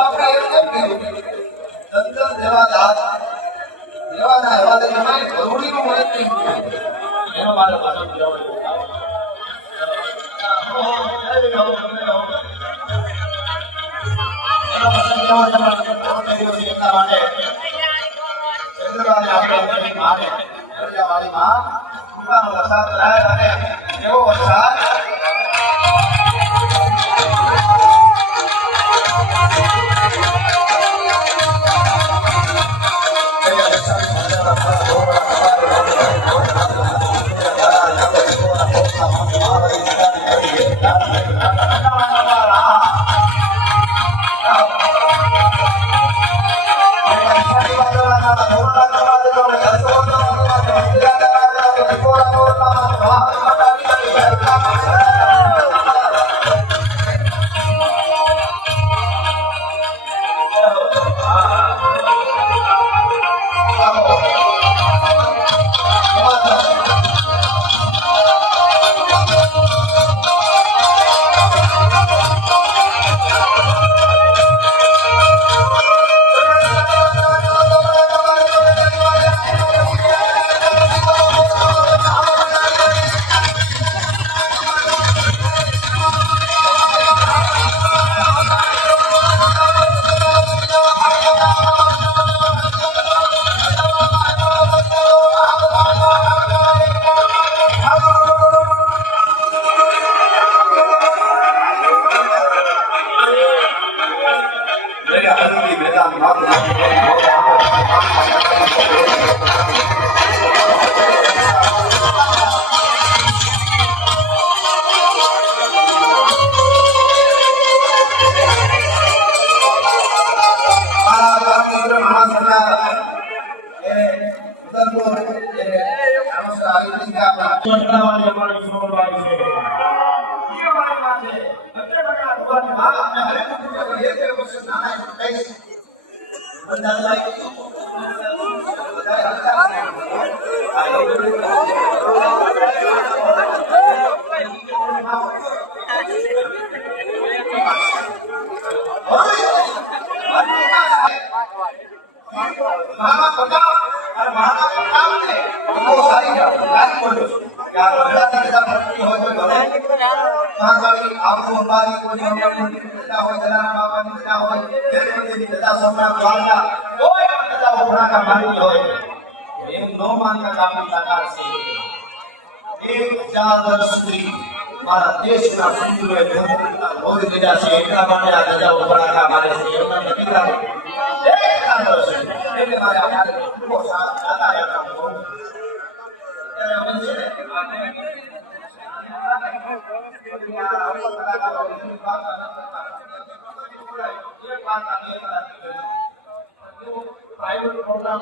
આપણે એમ કેમ કીધું એનો મારે પાછો જવાબ મારા દેશના સુંદરોએ ધર્મના ભોગ દીધા છે એટલા માટે આ ધજાઓ ભડાકા મારે છે એમના દીકરાને એક આદર છે એટલે મારે આ ખૂબ સાથ દાદા યાત્રા ભોગ ત્યારે અમે છે ને પ્રાઇવેટ પ્રોગ્રામ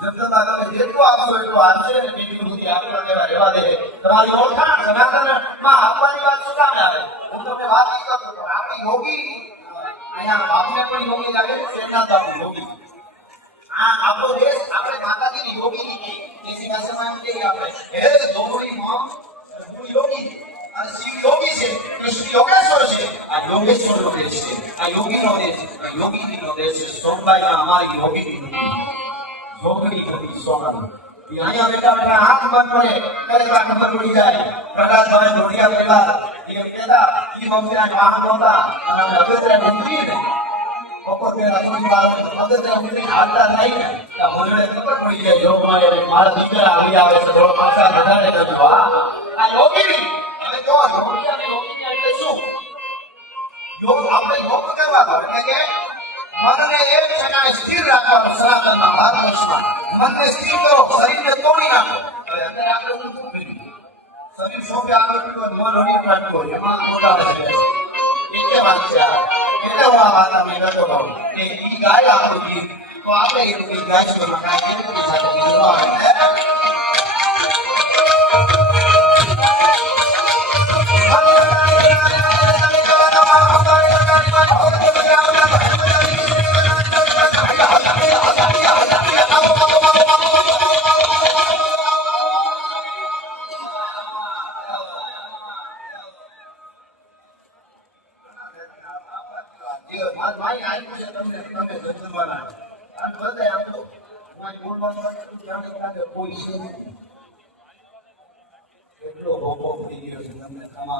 જનતા તમે જેટલું આપશો એટલું હાલશે ને બીજી બધી આપણા કેવા રહેવા દે. તમારી ઓળખાણ સનાતનમાં આપવાની વાત શું કામ આવે? હું તમને વાત નહીં કરતો પણ આપણી યોગી અહીંયા બાપને પણ યોગી લાગે છે, શેરનાથ બાપુ યોગી. આ આપણો દેશ આપણે માતાજીની યોગી દેશી ભાષામાં એમ કહીએ આપણે હે ધોળીમાં યોગી અને શિવ યોગી છે, કૃષ્ણ યોગેશ્વર છે. આ યોગેશ્વરનો દેશ છે, આ યોગીનો દેશ, આ યોગીનો દેશ છે. સોમબાઈમાં અમારી યોગી યોગની હતી સોના. અહીંયા બેઠા બેઠા હાથ બંધ પડે કરેલા નંબર ઉડી જાય. પ્રકાશભાઈ જોડિયા પેલા એ કહેતા એ વખતે આ વાહન નહોતા અને અમે અગત્ય મંત્રી ને બપોર પહેલા થોડી વાર અગત્ય મંત્રી હાલતા નહીં ને ત્યાં મને ખબર પડી જાય યોગમાં મારા દીકરા આવી આવે છે થોડો પાછા વધારે કરજો. આ યોગી હવે જો યોગી અને યોગી એટલે શું? યોગ આપણે યોગ કરવાનો એટલે કે મનને એક ઠેકાણે સ્થિર રાખવાનું. સનાતનના ભારત વર્ષમાં મનને સ્થિર કરો, શરીરને તોડી નાખો. હવે અત્યારે આપણે ઊંધું કર્યું, શરીર શોભે આગળ પીવું, મન હળી કાઢવું હોય એમાં ગોટાળે છે. એટલે વાત છે એટલે હું આ વાત આપણે કરતો હોઉં કે ઈ ગાય આપણું ગીત તો આપણે એ ગાઈશું કાંઈ કેવી સાથે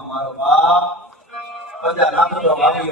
મારો બાપ બધા નાખતો ભાવી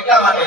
એટલા માટે